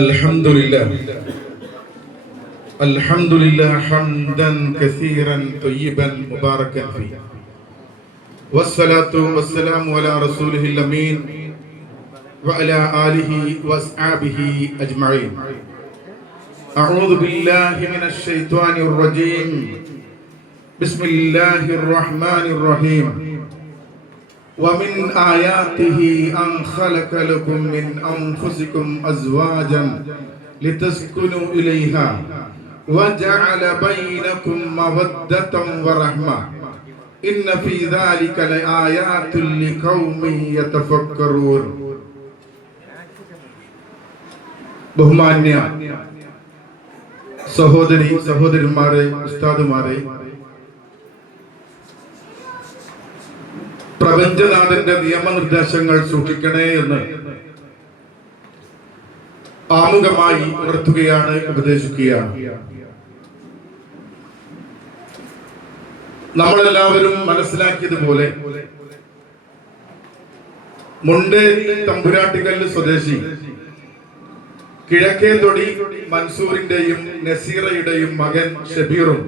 الحمد لله الحمد لله حمدا كثيرا طيبا مباركا فيه والصلاة والسلام على رسوله الأمين وعلى آله وأصحابه أجمعين. أعوذ بالله من الشيطان الرجيم. بسم الله الرحمن الرحيم. ومن آياته أن خلق لكم من أنفسكم أزواجا لتسكنوا إليها وجعل بينكم مودة ورحمة إن في ذلك لآيات لقوم يتفكرون. ബഹുമാന്യ സഹോദരന്മാരെ, ഉസ്താദുമാരെ, പ്രപഞ്ചനാഥന്റെ നിയമനിർദ്ദേശങ്ങൾ സൂക്ഷിക്കണേ എന്ന് ആമുഖമായി ഉണർത്തുകയാണ്, ഉപദേശിക്കുകയാണ്. നമ്മളെല്ലാവരും മനസ്സിലാക്കിയതുപോലെ മുണ്ടേരി തമ്പുരാട്ടിക്കല്ല് സ്വദേശി കിഴക്കേതൊടി മൻസൂറിന്റെയും നസീറയുടെയും മകൻ ഷബീറും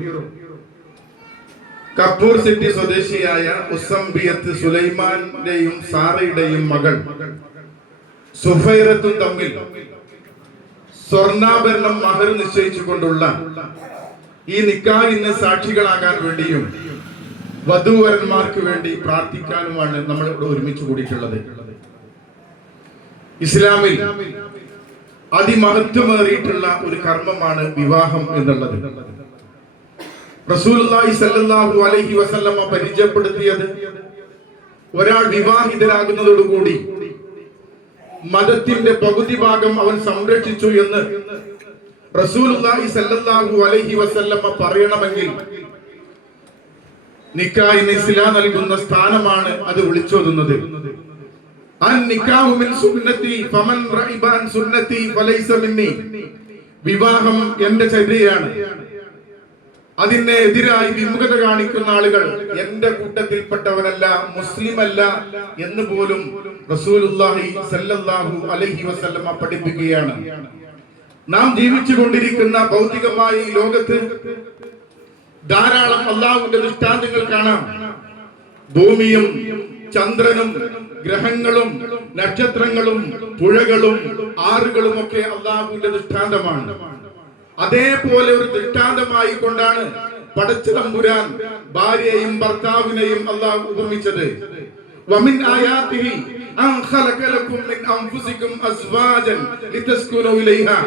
കപ്പൂർ സിറ്റി സ്വദേശിയായ ഉസംബിയത്ത് സുലൈമാന്റെയും സാറയുടെയും മകൾ സുഫൈറത്തും തമ്മിൽ സ്വർണ്ണാഭരണം മഹർ നിശ്ചയിച്ചുകൊണ്ടുള്ള ഈ നിക്കാഹിന് സാക്ഷികളാകാൻ വേണ്ടിയും വധൂവരന്മാർക്ക് വേണ്ടി പ്രാർത്ഥിക്കാനുമാണ് നമ്മൾ ഇവിടെ ഒരുമിച്ച് കൂടിയിട്ടുള്ളത്. ഇസ്ലാമിൽ അതിമഹത്വമേറിയിട്ടുള്ള ഒരു കർമ്മമാണ് വിവാഹം എന്നുള്ളത്. റസൂലുള്ളാഹി സ്വല്ലല്ലാഹു അലൈഹി വസല്ലമ പരിചയപ്പെടുത്തിയത് ഒരാൾ വിവാഹിതരാകുന്നതോടുകൂടി മതത്തിന്റെ പകുതി ഭാഗം അവൻ സംരക്ഷിച്ചു എന്ന് റസൂലുള്ളാഹി സ്വല്ലല്ലാഹു അലൈഹി വസല്ലമ പറയണമെങ്കിൽ നിക്കാഹിന് ഇസ്ലാം നൽകുന്ന സ്ഥാനമാണ് അത് വിളിച്ചോതുന്നത്. വിവാഹം എന്റെ ചര്യയാണ്, അതിനെ എതിരായി വിമുഖത കാണിക്കുന്ന ആളുകൾ എന്റെ കൂട്ടത്തിൽപ്പെട്ടവരല്ല, മുസ്ലിമല്ല എന്ന് പോലും റസൂലുള്ളാഹി സ്വല്ലല്ലാഹു അലൈഹി വസല്ലമ പഠിപ്പിക്കുകയാണ്. നാം ജീവിച്ചു കൊണ്ടിരിക്കുന്ന ഭൗതികമായ ഈ ലോകത്ത് ധാരാളം അള്ളാഹുവിന്റെ ദൃഷ്ടാന്തങ്ങൾ കാണാം. ഭൂമിയും ചന്ദ്രനും ഗ്രഹങ്ങളും നക്ഷത്രങ്ങളും പുഴകളും ആറുകളും ഒക്കെ അള്ളാഹുവിന്റെ ദൃഷ്ടാന്തമാണ്. അതേപോലെ ഒരു ദൃഷ്ടാന്തമായി കൊണ്ടാണ് പടച്ച തമ്പുരാൻ ഭാര്യയെയും ഭർത്താവിനെയും അള്ളാഹു ഉപമിച്ചത്. വമിൻ ആയാതിഹി അൻ ഖലഖ ലക്കും മിൻ അൻഫുസികും അസ്വാജൻ ലിതസ്കുനു ഇലൈഹാ.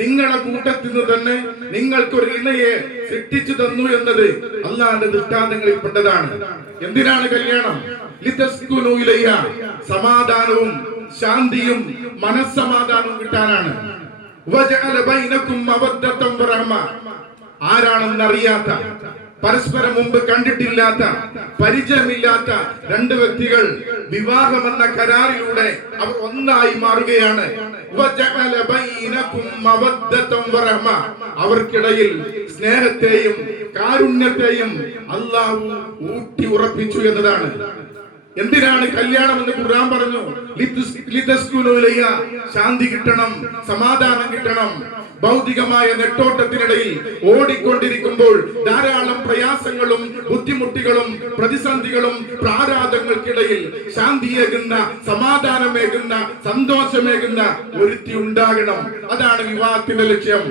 നിങ്ങളുടെ കൂട്ടത്തിൽ നിന്ന് തന്നെ നിങ്ങൾക്ക് ഒരു ഇണയെ സൃഷ്ടിച്ചു തന്നു എന്നത് അള്ളാഹുവിന്റെ ദൃഷ്ടാന്തങ്ങളിൽ പെട്ടതാണ്. എന്തിനാണ് കല്യാണം? ലിതസ്കുനു ഇലൈഹാ, സമാധാനവും ശാന്തിയും മനസ്സമാധാനവും കിട്ടാനാണ്. വജഅല ബൈനകും മവദ്ദതൻ വറഹ്മ. ആരാണെന്നറിയാത്ത, പരസ്പരം മുമ്പ് കണ്ടിട്ടില്ലാത്ത, പരിചയമില്ലാത്ത രണ്ട് വ്യക്തികൾ വിവാഹമെന്ന കരാറിലൂടെ അവർ ഒന്നായി മാറുകയാണ്. വജഅല ബൈനകും മവദ്ദതൻ വറഹ്മ. അവർക്കിടയിൽ സ്നേഹത്തെയും കാരുണ്യത്തെയും അല്ലാഹു ഊട്ടി ഉറപ്പിച്ചു എന്നതാണ്. എന്തിനാണ് കല്യാണം എന്ന് ഖുർആൻ പറഞ്ഞു? ലിതസ്കുനു ഇലൈഹാ, ശാന്തി കിട്ടണം, സമാധാനം കിട്ടണം. ഭൗതികമായ നെട്ടോട്ടത്തിനിടയിൽ ഓടിക്കൊണ്ടിരിക്കുമ്പോൾ ധാരാളം പ്രയാസങ്ങളും ബുദ്ധിമുട്ടുകളും പ്രതിസന്ധികളും പ്രാരാധങ്ങൾക്കിടയിൽ ശാന്തിയേകുന്ന, സമാധാനമേകുന്ന, സന്തോഷമേകുന്ന ഒരുത്തി ഉണ്ടാകണം. അതാണ് വിവാഹത്തിന്റെ ലക്ഷ്യം.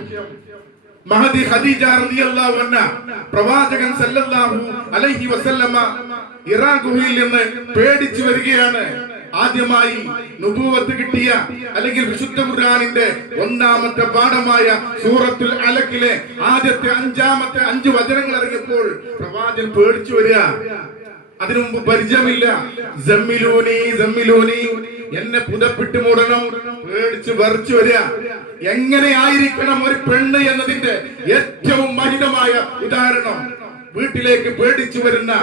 മഹദി ഖദീജ റളിയല്ലാഹു അൻഹ പ്രവാചകൻ സല്ലല്ലാഹു അലൈഹി വസല്ലമ ഇറാ ഗുഹയിൽ നിന്ന് പേടിച്ചു വരികയാണ്. ആദ്യമായി നുബുവത്ത് കിട്ടിയ അല്ലെങ്കിൽ വിശുദ്ധ ഖുർആനിന്റെ ഒന്നാമത്തെ പാഠമായ സൂറത്തുൽ അലഖിലെ ആദ്യത്തെ 5 വചനങ്ങൾ ഇറങ്ങിയപ്പോൾ പ്രവാചകൻ പേടിച്ചു വരിക. അതിനു മുമ്പ് പരിചയമില്ല. സമ്മിലൂനി, എന്നെ പുതപ്പിട്ട് മൂടണം, പേടിച്ച് വരച്ചു വരിക. എങ്ങനെയായിരിക്കണം ഒരു പെണ്ണ് എന്നതിന്റെ ഏറ്റവും മഹിതമായ ഉദാഹരണം വീട്ടിലേക്ക് പേടിച്ചു വരുന്ന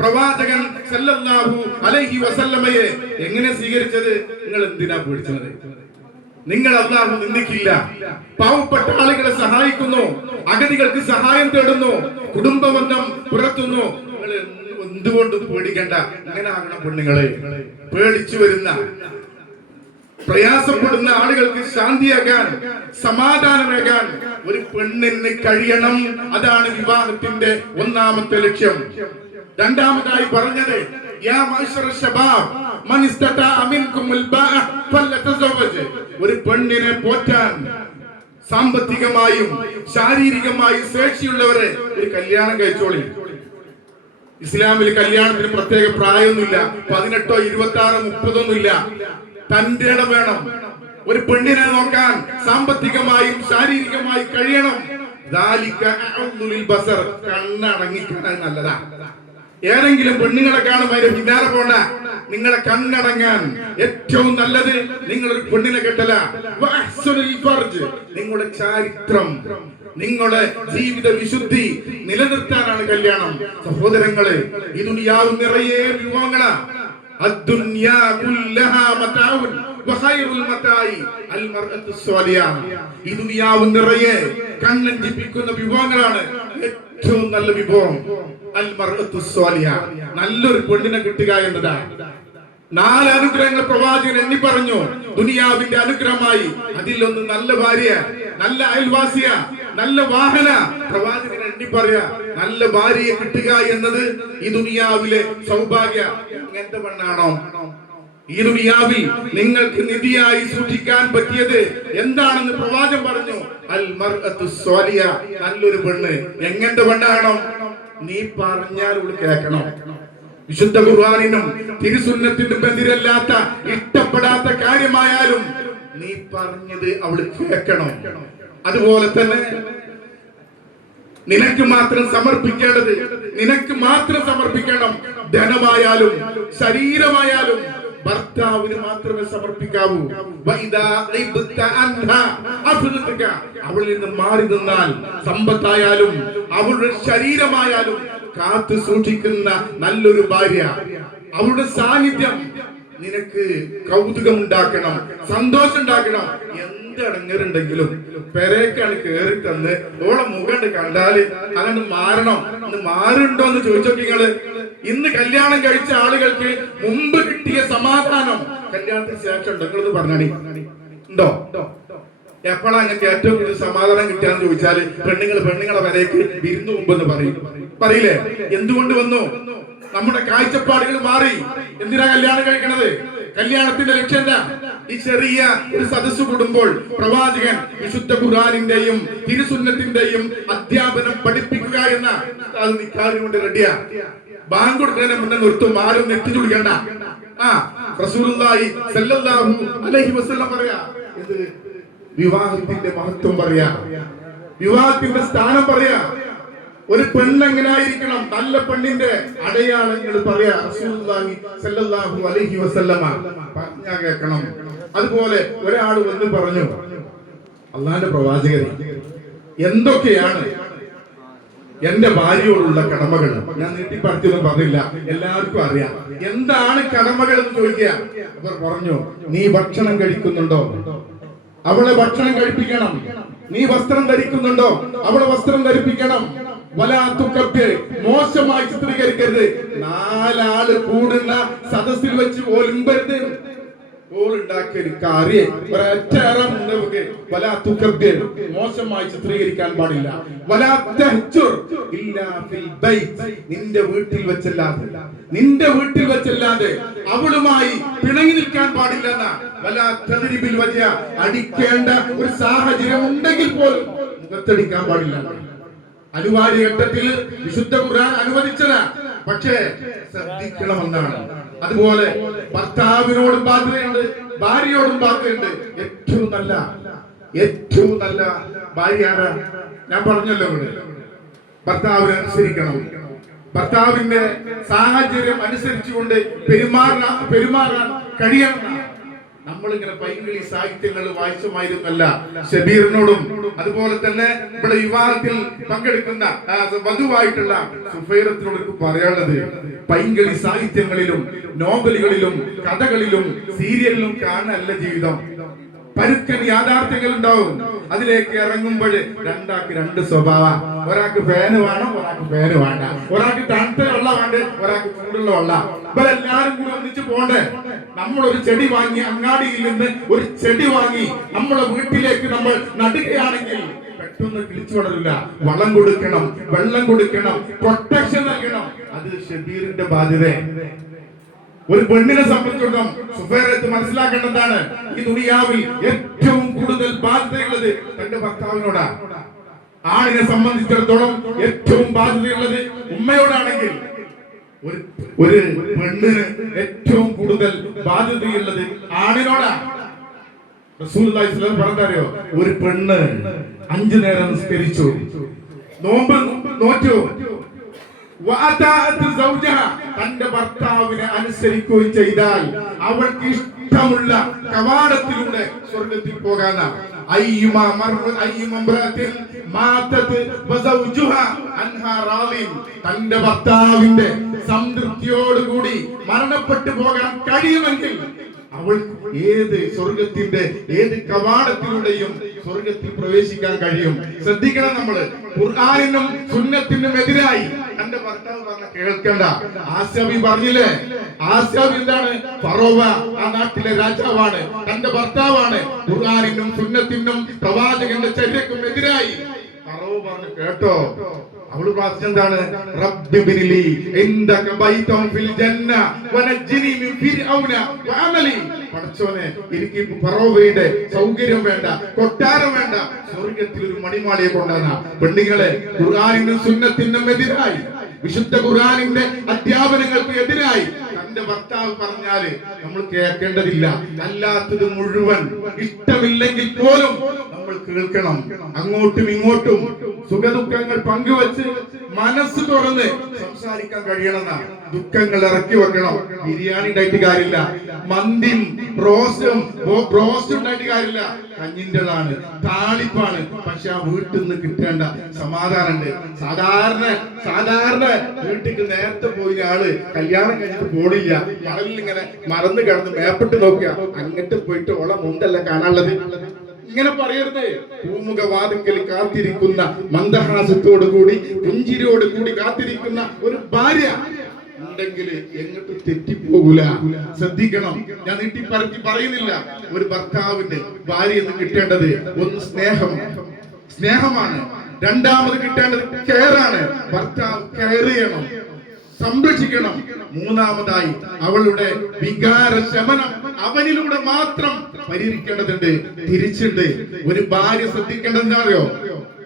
പ്രവാചകൻ സല്ലല്ലാഹു അലൈഹി വസല്ലമയെ എങ്ങനെ സ്വീകരിച്ചത്? നിങ്ങൾ എന്തിനാ പേടിച്ചത്? നിങ്ങൾ അല്ലാഹു നിന്ദിക്കില്ല. പാവപ്പെട്ട ആളുകളെ സഹായിക്കുന്നു, അഗതികൾക്ക് സഹായം തേടുന്നു, കുടുംബബന്ധം പുലർത്തുന്നു. നിങ്ങൾ എന്തുകൊണ്ടും പേടിക്കണ്ട. അങ്ങനെ ആകണം പെണ്ണുങ്ങളെ. പേടിച്ചു വരുന്ന പ്രയാസപ്പെടുന്ന ആളുകൾക്ക് ശാന്തിയാകാൻ, സമാധാനമേകാൻ ഒരു പെണ്ണിന് കഴിയണം. അതാണ് വിവാഹത്തിന്റെ ഒന്നാമത്തെ ലക്ഷ്യം. രണ്ടാമതായി പറഞ്ഞത് യാ മഅ്ശറ ശബാബ് മൻ ഇസ്തതാഅ മിൻകുമുൽ ബാഅ ഫലതസവ്വജ്. ഒരു പെണ്ണിനെ പോറ്റാൻ സാമ്പത്തികമായും ശാരീരികമായും ശേഷിയുള്ളവരെ ഒരു കല്യാണം കഴിച്ചോളി. ഇസ്ലാമിൽ കല്യാണത്തിന് പ്രത്യേക പ്രായമൊന്നുമില്ല. 18, 26, 30 ഇല്ല. തന്റെ ഇടം വേണം. ഒരു പെണ്ണിനെ നോക്കാൻ സാമ്പത്തികമായും ശാരീരികമായി കഴിയണം. കണ്ണടങ്ങിക്കാൻ നല്ലതാ. ഏതെങ്കിലും പെണ്ണുങ്ങളെ കാണുമ്പോൾ അതിന്റെ പിന്നാലെ പോണ്ട. നിങ്ങളെ കണ്ണടങ്ങാൻ ഏറ്റവും നല്ലത് നിങ്ങളൊരു പെണ്ണിനെ കെട്ടല. നിങ്ങളുടെ ചാരിത്രം, നിങ്ങളുടെ ജീവിത വിശുദ്ധി നിലനിർത്താനാണ് കല്യാണം. സഹോദരങ്ങളെ, ഈ ദുനിയാവ് നിറയെ വിഭവങ്ങളാ. അദ്ദുനിയാ കുല്ലഹാ മതാഉൻ വഖൈറുൽ മതാഇ അൽ മർഅത്തു സ്വാലിഹ. ഈ ദുനിയാവ് നിറയെ കണ്ണഞ്ചിപ്പിക്കുന്ന വിഭവങ്ങളാണ്. ഏറ്റവും നല്ല വിഭവം അൽ മർഅത്തു സ്വാലിഹ, നല്ലൊരു പെണ്ണിനെ കിട്ടുക എന്നതാണ്. 4 അനുഗ്രഹങ്ങൾ പ്രവാചകൻ എണ്ണി പറഞ്ഞു. ദുനിയാവിന്റെ അനുഗ്രഹമായി അതിലൊന്ന് നല്ല ഭാര്യ, നല്ല അയൽവാസിയ, നല്ല വാഹന. പ്രവാചകൻ എണ്ണി പറയാ, നല്ല ഭാര്യയെ കിട്ടുക എന്നത് ഈ ദുനിയാവിലെ സൗഭാഗ്യ. എങ്ങനത്തെ പെണ്ണാണോ ഈ ദുനിയാവിൽ നിങ്ങൾക്ക് നിധിയായി സൂക്ഷിക്കാൻ പറ്റിയത് എന്താണെന്ന് പ്രവാചകൻ പറഞ്ഞു. അൽ മർഅത്തു സ്വാലിഹ, നല്ലൊരു പെണ്ണ്. എങ്ങനത്തെ പെണ്ണാണോ? നീ പറഞ്ഞാൽ ഇവിടെ കേൾക്കണം. വിശുദ്ധ ഖുർആനിനും തിരുസുന്നത്തിനും എതിരല്ലാത്ത, ഇഷ്ടപ്പെടാത്ത കാര്യമായാലും നീ പറഞ്ഞത് അവൾ കേൾക്കണം. അതുപോലെ തന്നെ നിനക്ക് മാത്രം സമർപ്പിക്കേണ്ടത് നിനക്ക് മാത്രം സമർപ്പിക്കണം. ധനമായാലും ശരീരമായാലും ഭർത്താവിന് മാത്രമേ സമർപ്പിക്കാവൂ. അവളിൽ നിന്ന് മാറി നിന്നാൽ സമ്പത്തായാലും അവളുടെ ശരീരമായാലും കാത്തു സൂക്ഷിക്കുന്ന നല്ലൊരു ഭാര്യ, അവളുടെ സാന്നിധ്യം നിനക്ക് കൗതുകം ഉണ്ടാക്കണം, സന്തോഷം ഉണ്ടാക്കണം. എന്തടങ്ങറുണ്ടെങ്കിലും പെരേക്കാണ് കേറി തന്ന് ഓളെ മുഖണ്ട് കണ്ടാല് അങ്ങനെ മാറണം. ഇന്ന് മാറുണ്ടോ എന്ന് ചോദിച്ചോ. നിങ്ങള് ഇന്ന് കല്യാണം കഴിച്ച ആളുകൾക്ക് മുമ്പ് കിട്ടിയ സമാധാനം കല്യാണത്തിന് ശേഷം ഉണ്ടോ? നിങ്ങളത് പറഞ്ഞാണി ഉണ്ടോ? എപ്പോഴാ നിങ്ങൾക്ക് ഏറ്റവും കൂടുതൽ സമാധാനം കിട്ടിയാന്ന് ചോദിച്ചാല് പെണ്ണുങ്ങളെ വരേക്ക് വിരുന്നു മുമ്പെന്ന് പറയില്ലേ? എന്തുകൊണ്ട് വന്നു? നമ്മുടെ കാഴ്ചപ്പാടുകൾ മാറി. എന്തിനാ കല്യാണം കഴിക്കണത്? കല്യാണത്തിന്റെ ലക്ഷ്യം എന്താ? ഈ ചെറിയ ഒരു സദസ്സ് കൂടുമ്പോൾ പ്രവാചകൻ വിശുദ്ധ ഖുർആനിന്റെയും തിരുസുന്നത്തിന്റെയും അധ്യാപനം പഠിപ്പിക്കുക എന്ന കാര്യം കൊണ്ട് റെഡിയാ. ബാങ്ക് കൊടുക്കുന്നതിന് മുന്നേ നിർത്തും. ആരും നെറ്റി ചുളിക്കണ്ട. റസൂലുള്ളാഹി സ്വല്ലല്ലാഹു അലൈഹി വസല്ലം പറയാ, ഇത് വിവാഹത്തിന്റെ മഹത്വം പറയാ, വിവാഹത്തിന്റെ സ്ഥാനം പറയാ. ഒരു പെണ്ണെങ്ങനായിരിക്കണം, നല്ല പെണ്ണിന്റെ അടയാളങ്ങൾ പറയാ. റസൂലുള്ളാഹി സ്വല്ലല്ലാഹു അലൈഹി വസല്ലമ പറഞ്ഞാ കേൾക്കണം. അതുപോലെ ഒരാൾ വന്ന് പറഞ്ഞു, അള്ളാന്റെ പ്രവാചകരെ, എന്തൊക്കെയാണ് എന്റെ ഭാര്യയോടുള്ള കടമകൾ? ഞാൻ നീട്ടിപ്പറച്ചൊന്നും പറഞ്ഞില്ല, എല്ലാവർക്കും അറിയാം. എന്താണ് കടമകൾ എന്ന് ചോദിക്കുക. അവർ പറഞ്ഞു, നീ ഭക്ഷണം കഴിക്കുന്നുണ്ടോ? അവളെ ഭക്ഷണം കഴിപ്പിക്കണം. നീ വസ്ത്രം ധരിക്കുന്നുണ്ടോ? അവളെ വസ്ത്രം ധരിപ്പിക്കണം. മോശമായി ചിത്രീകരിക്കരുത്. 4 ആള് കൂടുന്ന സദസ്സിൽ വെച്ച് ഒലുമ്പരുത്. മോശമായി ചിത്രീകരിക്കാൻ പാടില്ല. നിന്റെ വീട്ടിൽ വെച്ചല്ലാതെ അവളുമായി പിണങ്ങി നിൽക്കാൻ പാടില്ലെന്ന അടിക്കേണ്ട ഒരു സാഹചര്യം ഉണ്ടെങ്കിൽ പോലും മുഖത്തടിക്കാൻ പാടില്ല. അനിവാര്യ ഘട്ടത്തിൽ വിശുദ്ധ ഖുർആൻ അനുവദിച്ചത്, പക്ഷേ ശ്രദ്ധിക്കണമെന്നാണ്. അതുപോലെ ഭർത്താവിനോടും ബാധ്യതയുണ്ട്, ഭാര്യയോടും ബാധ്യതയുണ്ട്. ഏറ്റവും നല്ല ഭാര്യ ആരാ? ഞാൻ പറഞ്ഞല്ലോ, ഭർത്താവിനെ അനുസരിക്കണം. ഭർത്താവിന്റെ സാഹചര്യം അനുസരിച്ചുകൊണ്ട് പെരുമാറാൻ കഴിയണം. നമ്മളിങ്ങനെ പൈങ്കിളി സാഹിത്യങ്ങൾ വായിച്ചുമായിരുന്നല്ല. ഷബീറിനോടും അതുപോലെ തന്നെ ഇവിടെ വിവാഹത്തിൽ പങ്കെടുക്കുന്ന വധുവായിട്ടുള്ള സുഫൈറത്തിനോട് പറയാനുള്ളത്, പൈങ്കിളി സാഹിത്യങ്ങളിലും നോവലുകളിലും കഥകളിലും സീരിയലിലും കാണാനല്ല ജീവിതം. പരുക്കൻ യാഥാർത്ഥ്യങ്ങൾ ഉണ്ടാവും. അതിലേക്ക് ഇറങ്ങുമ്പോൾ രണ്ടാൾക്ക് 2 സ്വഭാവം. ഒരാൾക്ക് ഫാന് വേണം, ഒരാൾക്ക് ഫാന് വേണ്ട. ഒരാൾക്ക് തണുത്ത വെള്ളം വേണ്ട, ഒരാൾക്ക് ചൂടുള്ള വെള്ളം. ഇവരെല്ലാരും കൂടി ഒന്നിച്ച് പോണ്ടേ? നമ്മളൊരു ചെടി വാങ്ങി, അങ്ങാടിയിൽ നിന്ന് ഒരു ചെടി വാങ്ങി നമ്മളെ വീട്ടിലേക്ക് നമ്മൾ നടുകയാണെങ്കിൽ പെട്ടെന്ന് കിളിച്ചു വളരില്ല. വളം കൊടുക്കണം, വെള്ളം കൊടുക്കണം, പ്രൊട്ടക്ഷൻ നൽകണം. അത് ഷബീറിന്റെ ബാധ്യത. ഒരു പെണ്ണിനെ സംബന്ധിച്ചിടത്തോളം സുഫൈറത്ത് മനസ്സിലാക്കേണ്ടതാണ്, ഈ ദുനിയാവിൽ ഏറ്റവും കൂടുതൽ ബാധ്യതയുള്ളത് തന്റെ ഭർത്താവിനോടാണ്. ആണിനെ സംബന്ധിച്ചിടത്തോളം ഏറ്റവും ബാധ്യതയുള്ളത് ഉമ്മയോടാണെങ്കിൽ ഒരു പെണ്ണിന് ഏറ്റവും കൂടുതൽ ബാധ്യതയുള്ളത് ആണിനോടാണ്. റസൂലുള്ളാഹി സ്വല്ലല്ലാഹു അലൈഹി വസല്ലം പറഞ്ഞറിയോ, ഒരു പെണ്ണ് 5 നേരം നിസ്കരിച്ചു, നോമ്പ് നോറ്റു, തന്റെ ഭർത്താവിനെ അനുസരിക്കുകയും ചെയ്താൽ അവൾക്ക് ഇഷ്ടമുള്ള കവാടത്തിലൂടെ സ്വർഗത്തിൽ പോകാനാണ്. തന്റെ ഭർത്താവിന്റെ സംതൃപ്തിയോടുകൂടി മരണപ്പെട്ടു പോകാൻ കഴിയുമെങ്കിൽ അവൾ ഏത് സ്വർഗത്തിന്റെ ഏത് കവാടത്തിലൂടെയും സ്വർഗത്തിൽ പ്രവേശിക്കാൻ കഴിയും. ശ്രദ്ധിക്കണം, നമ്മള് ഖുർആനിനും സുന്നത്തിനും എതിരായി തന്റെ ഭർത്താവ് പറഞ്ഞ കേൾക്കണ്ട. ആസ്യാബി പറഞ്ഞില്ലേ, ആസ്യാബി എന്താണ്? ഫറോവ ആ നാട്ടിലെ രാജാവാണ്, തന്റെ ഭർത്താവാണ്. ഖുർആനിനും സുന്നത്തിനും പ്രവാചകന്റെ ചര്യക്കും എതിരായി ഫറോവ പറഞ്ഞു കേട്ടോ. അവള് പ്രാർത്ഥിച്ചെന്താണ്? റബ്ബിബ്നിലി ഇൻദക ബൈതൻ ഫിൽ ജന്ന വനജ്ജിനി മിൻ ഫിർഔന വഅമലി. പടച്ചോനെ, എനിക്ക് ഫറോവയുടെ സൗകര്യം വേണ്ട, കൊട്ടാരം വേണ്ട, സ്വർഗ്ഗത്തിൽ ഒരു മണിമാളിയെ കൊണ്ടുവന്ന. പെണ്ണുങ്ങളെ, ഖുർആനിനും സുന്നത്തിനും എതിരായി, വിശുദ്ധ ഖുർആനിന്റെ അധ്യാപനങ്ങൾക്ക് എതിരായി തന്റെ ഭർത്താവ് പറഞ്ഞാല് നമ്മൾ കേൾക്കേണ്ടതില്ല. അല്ലാത്തത് മുഴുവൻ ഇഷ്ടമില്ലെങ്കിൽ പോലും നമ്മൾ കേൾക്കണം. അങ്ങോട്ടും ഇങ്ങോട്ടും സുഖദുഃഖങ്ങൾ പങ്കുവെച്ച് മനസ്സ് തുറന്ന് സംസാരിക്കാൻ കഴിയണമെന്ന. ദുഃഖങ്ങൾ ഇറക്കി വെക്കണം. ബിരിയാണി ഉണ്ടായിട്ട് കാര്യമില്ല, മന്തിയും ബ്രോസ്റ്റ് ഉണ്ടായിട്ട് കാര്യമില്ല. കഞ്ഞിൻ്റെതാണ്, താളിപ്പാണ്. പക്ഷെ ആ വീട്ടിൽ നിന്ന് കിട്ടേണ്ട സമാധാനമുണ്ട്. സാധാരണ വീട്ടിൽ നേരത്തെ പോയ ആള് കല്യാണം കഴിഞ്ഞിട്ട് പോണില്ല, മണലിൽ ഇങ്ങനെ മറന്നു കിടന്ന് മേപ്പിട്ട് നോക്കുക, അങ്ങോട്ട് പോയിട്ട് ഓളെ മുണ്ടല്ല കാണാനുള്ളത്. ഇങ്ങനെ പറയരുത്. പൂമുഖവാതിക്കൽ കാത്തിരിക്കുന്ന മന്ദഹാസത്തോടു കൂടി പുഞ്ചിരിയോട് കൂടി കാത്തിരിക്കുന്ന ഒരു ഭാര്യ ഉണ്ടെങ്കിൽ എങ്ങോട്ട് തെറ്റിപ്പോകൂല. ശ്രദ്ധിക്കണം. ഞാൻ നീട്ടിപ്പറക്കി പറയുന്നില്ല. ഒരു ഭർത്താവിന്റെ ഭാര്യ എന്ന് കിട്ടേണ്ടത് ഒന്ന് സ്നേഹമാണ്. രണ്ടാമത് കിട്ടേണ്ടത് കെയറാണ്. ഭർത്താവ് കെയർ ചെയ്യണം, സംരക്ഷിക്കണം. മൂന്നാമതായി അവളുടെ വികാര ശമനം അവനിലൂടെ മാത്രം പരിഹരിക്കേണ്ടതുണ്ട്. തിരിച്ചുണ്ട്. ഒരു ഭാര്യ ശ്രദ്ധിക്കേണ്ടത് എന്താ അറിയോ?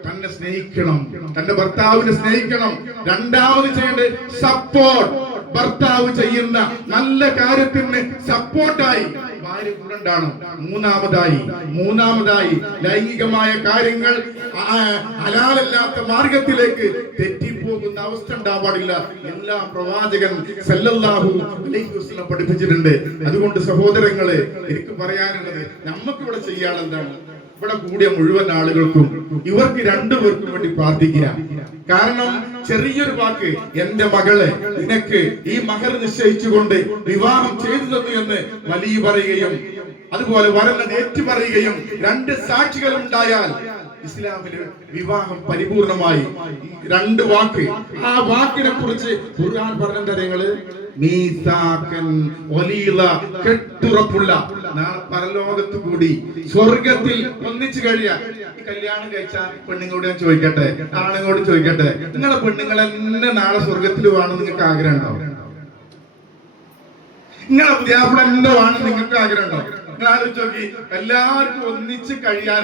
തന്നെ സ്നേഹിക്കണം, തന്റെ ഭർത്താവിനെ സ്നേഹിക്കണം. രണ്ടാമത് ചെയ്യേണ്ടത് സപ്പോർട്ട്. ഭർത്താവ് ചെയ്യുന്ന നല്ല കാര്യത്തിന് സപ്പോർട്ടായി ഭാര്യ കൂടെ ഉണ്ടാകണം. മൂന്നാമതായി ലൈംഗികമായ കാര്യങ്ങൾ ഹലാലല്ലാത്ത മാർഗത്തിലേക്ക് തെറ്റിപ്പോകുന്ന അവസ്ഥ ഉണ്ടാവാടില്ല. എല്ലാ പ്രവാചകൻ സല്ലല്ലാഹു അലൈഹി വസല്ലം പഠിപ്പിച്ചിട്ടുണ്ട്. അതുകൊണ്ട് സഹോദരങ്ങളെ, എനിക്ക് പറയാനുള്ളത്, നമുക്കിവിടെ ചെയ്യാൻ എന്താണ്? ഇവിടെ കൂടിയ മുഴുവൻ ആളുകൾക്കും ഇവർക്ക് രണ്ടുപേർക്കും വേണ്ടി പ്രാർത്ഥിക്കുക. കാരണം ചെറിയൊരു വാക്ക്, എന്റെ മകളെ നിനക്ക് ഈ മഹർ നിശ്ചയിച്ചുകൊണ്ട് വിവാഹം ചെയ്തു തന്നു എന്ന് വലിയ പറയുകയും അതുപോലെ വരനെ ഏറ്റു പറയുകയും 2 സാക്ഷികൾ ഉണ്ടായാൽ ഇസ്ലാമില് വിവാഹം പരിപൂർണമായി. 2 വാക്ക്, ആ വാക്കിനെ കുറിച്ച് ഖുർആൻ പറഞ്ഞ കാര്യങ്ങള് മീസാക്കൻ വലിയ കെട്ടുറപ്പുള്ള. നാളെ പരലോകത്ത് കൂടി സ്വർഗത്തിൽ ഒന്നിച്ചു കഴിയാൻ. കല്യാണം കഴിച്ച പെണ്ണുങ്ങളോട് ഞാൻ ചോദിക്കട്ടെ, ആണുങ്ങളോട് ചോദിക്കട്ടെ, നിങ്ങളെ പെണ്ണുങ്ങൾ എന്നെ നാളെ സ്വർഗത്തിൽ വേണം നിങ്ങൾക്ക് ആഗ്രഹം ഉണ്ടോ? നിങ്ങളെ പുതിയാപ്പിള എന്നെ വേണം നിങ്ങൾക്ക് ആഗ്രഹം ഉണ്ടോ? നിങ്ങൾ ആലോചിച്ച് നോക്കി. എല്ലാവർക്കും ഒന്നിച്ച് കഴിയാൻ.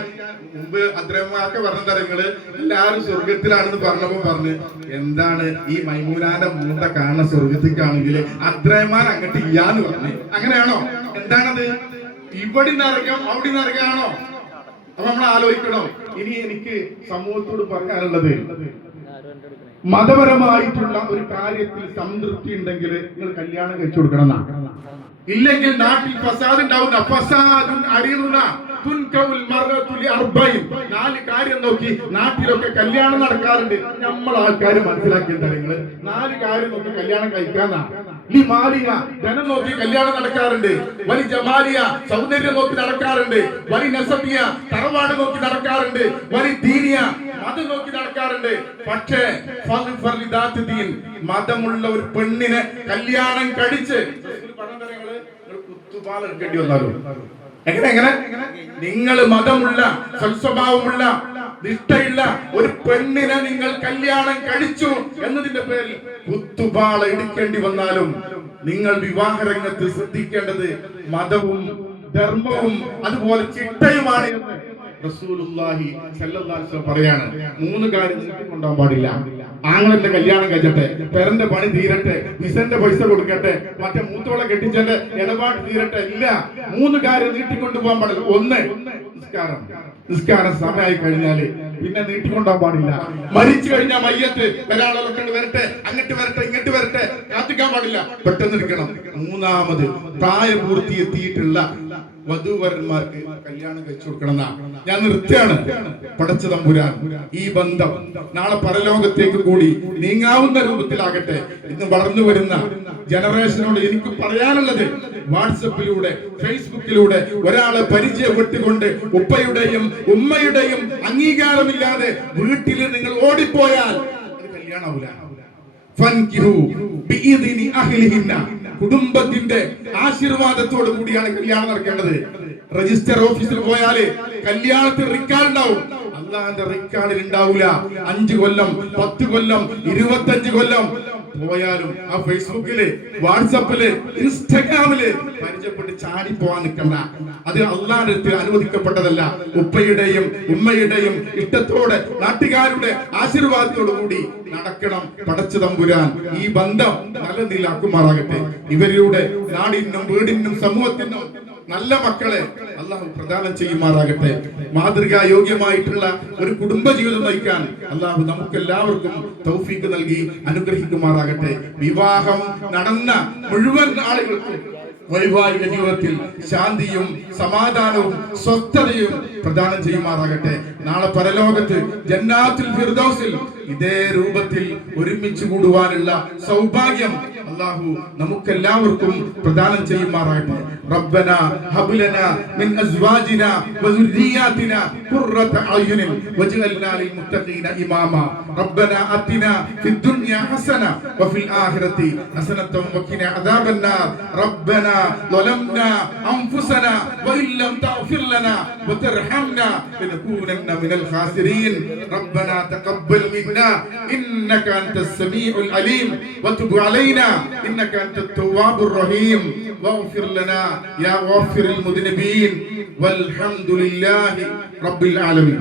മുമ്പ് അദ്രമാക്കെ പറഞ്ഞ തരങ്ങള് എല്ലാവരും സ്വർഗത്തിലാണെന്ന് പറഞ്ഞപ്പോ പറഞ്ഞ്, എന്താണ് ഈ മൈമൂനാന്റെ മൂത്ത കാണുന്ന സ്വർഗത്തിക്കാണെങ്കിൽ അദ്രമാൻ അങ്ങോട്ട് ഇല്ലാന്ന് പറഞ്ഞു. അങ്ങനെയാണോ? എന്താണത്? ഇവിടെ നരകം അവിടെ നരകമാണോ? അപ്പൊ നമ്മൾ ആലോചിക്കണം. ഇനി എനിക്ക് സമൂഹത്തോട് പറയാനുള്ളത്, മതപരമായിട്ടുള്ള ഒരു കാര്യത്തിൽ സംതൃപ്തി ഉണ്ടെങ്കിൽ നിങ്ങൾ കല്യാണം കഴിച്ചു കൊടുക്കണം എന്നാണ്. ഇല്ലെങ്കിൽ നാട്ടിൽ ഫസാദ് ഉണ്ടാവുന്ന. ഫസാദുൻ അരീറുന തുൻകഉൽ മർഅതു ലി40. 4 കാര്യം നോക്കി നാട്ടിലൊക്കെ കല്യാണം നടക്കാറുണ്ട്. നമ്മൾ ആൾക്കാർ മനസ്സിലാക്കിയ കാര്യങ്ങൾ 4 കാര്യം നോക്കി കല്യാണം കഴിക്കാന്നാ. ലി മാലിയ ധനം നോക്കി കല്യാണം നടക്കാറുണ്ട്. വലി ജമാലിയ സൗന്ദര്യം നോക്കി നടക്കാറുണ്ട്. വലി നസബിയ തറവാട് നോക്കി നടക്കാറുണ്ട്. വലി ദീനിയ മതം നോക്കി നടക്കാറുണ്ട്. പക്ഷേ മതമുള്ള ഒരു പെണ്ണിനെ കല്യാണം കഴിച്ച് കുത്തുപാൽ എടുക്കേണ്ടി വന്നാലും എങ്ങനെ നിങ്ങൾ മതമുള്ള സ്വഭാവമുള്ള നിഷ്ഠയുള്ള ഒരു പെണ്ണിനെ നിങ്ങൾ കല്യാണം കഴിച്ചു എന്നതിന്റെ പേരിൽ കുത്തുപാള എടുക്കേണ്ടി വന്നാലും നിങ്ങൾ വിവാഹരംഗത്ത് ശ്രദ്ധിക്കേണ്ടത് മതവും ധർമ്മവും അതുപോലെ ചിട്ടയുമാണ് എന്ന് റസൂലുള്ളാഹി സ്വല്ലല്ലാഹു അലൈഹി വസല്ലം പറയാണ്. 3 കാര്യം നീട്ടിക്കൊണ്ടാൻ പാടില്ല. ആങ്ങളന്റെ കല്യാണം കഴിച്ചട്ടെ, പെരന്റെ പണി തീരട്ടെ, വിസന്റെ പൈസ കൊടുക്കട്ടെ, മറ്റേ മൂത്തോളെ കെട്ടിച്ചന്റെ ഇടപാട് തീരട്ടെ, ഇല്ല. 3 കാര്യം നീട്ടിക്കൊണ്ടുപോകാൻ പാടില്ല. 1 നിസ്കാരം സമയമായി കഴിഞ്ഞാല് പിന്നെ നീട്ടിക്കൊണ്ടാൻ പാടില്ല. മരിച്ചു കഴിഞ്ഞാൽ മയ്യത്ത് ഒരാളൊക്കെ വരട്ടെ, അങ്ങോട്ട് വരട്ടെ, ഇങ്ങോട്ട് വരട്ടെ, കാത്തിക്കാൻ പാടില്ല, പെട്ടെന്ന് എടുക്കണം. 3ാമത് പ്രായപൂർത്തി എത്തിയിട്ടുള്ള വധൂവരന്മാർക്ക് കല്യാണം കഴിച്ചു കൊടുക്കണം. ഞാൻ നിർത്തിയാണ്. പടച്ച തമ്പുരാൻ ഈ ബന്ധം നാളെ പരലോകത്തേക്ക് കൂടി നീങ്ങാവുന്ന രൂപത്തിലാകട്ടെ. ഇന്ന് വളർന്നു വരുന്ന ജനറേഷനോട് എനിക്ക് പറയാനുള്ളത്, വാട്സപ്പിലൂടെ ഫേസ്ബുക്കിലൂടെ ഒരാളെ പരിചയപ്പെട്ടുകൊണ്ട് ഉപ്പയുടെയും ഉമ്മയുടെയും അംഗീകാരമില്ലാതെ വീട്ടിൽ നിങ്ങൾ ഓടിപ്പോയാൽ കല്യാണമാവില്ല. കുടുംബത്തിന്റെ ആശീർവാദത്തോടു കൂടിയാണ് കല്യാണം നടക്കേണ്ടത്. രജിസ്റ്റർ ഓഫീസിൽ പോയാല് കല്യാണത്തിന് റിക്കാർഡ് ഉണ്ടാവും. അല്ലാതെ റിക്കാർഡിൽ ഉണ്ടാവില്ല. 5 കൊല്ലം 10 കൊല്ലം 25 കൊല്ലം പോയാലും ആ ഫേസ്ബുക്കില് വാട്സപ്പില് ഇൻസ്റ്റാഗ്രാമില് പരിചയപ്പെട്ട് ചാടി പോവാൻ നിൽക്കണ്ട. അത് അള്ളാന്റെ അടുത്ത് അനുവദിക്കപ്പെട്ടതല്ല. ഉപ്പയുടെയും ഉമ്മയുടെയും ഇഷ്ടത്തോടെ നാട്ടുകാരുടെ ആശീർവാദത്തോടു കൂടി നടക്കണം. പടച്ച തമ്പുരാൻ ഈ ബന്ധം നിലനിലാക്കുമാറാകട്ടെ. ഇവരുടെ നാടിനും വീടിനും സമൂഹത്തിനും നല്ല മക്കളെ അള്ളാഹു പ്രദാനം ചെയ്യുമാറാകട്ടെ. മാതൃകാ യോഗ്യമായിട്ടുള്ള ഒരു കുടുംബ ജീവിതം നയിക്കാൻ അള്ളാഹു നമുക്ക് എല്ലാവർക്കും തൗഫീഖ് നൽകി അനുഗ്രഹിക്കുമാറാകട്ടെ. വിവാഹം നടന്ന മുഴുവൻ ആളുകൾക്കും വൈവാഹിക ജീവിതത്തിൽ ശാന്തിയും സമാധാനവും സ്വസ്ഥതയും പ്രദാനം ചെയ്യുമാറാകട്ടെ. നാളെ പരലോകത്ത് ജന്നാത്തുൽ ഫിർദൗസിൽ ഇതേ രൂപത്തിൽ ഒരുമിച്ച് കൂടുവാനുള്ള സൗഭാഗ്യം അല്ലാഹു നമുക്കെല്ലാവർക്കും പ്രദാനം ചെയ്യുമാറാകട്ടെ. റബ്ബനാ ഹബ് ലനാ മിൻ അസ്വാജിനാ വസുർരിയാതിനാ ഖുർറത അയുനിൻ വജ്അൽനാ ലിൽ മുത്തഖീന ഇമാമാ. റബ്ബനാ ആതിനാ ഫിദ് ദുനിയാ ഹസന വഫിൽ ആഖിറതി ഹസനതൻ വഖിനാ അദാബന്നാർ. റബ്ബനാ ളലംനാ അൻഫുസനാ വഇൻ ലം തഗ്ഫിർ ലനാ വതർഹംനാ ലനകൂനന്ന മിനൽ ഖാസിരീൻ. റബ്ബനാ തഖബ്ബൽ മിന്നാ ഇന്നക അൻതസ് സമീഉൽ അലീം വതുബ് അലൈനാ إنك أنت التواب الرحيم واغفر لنا يا غافر المذنبين والحمد لله رب العالمين.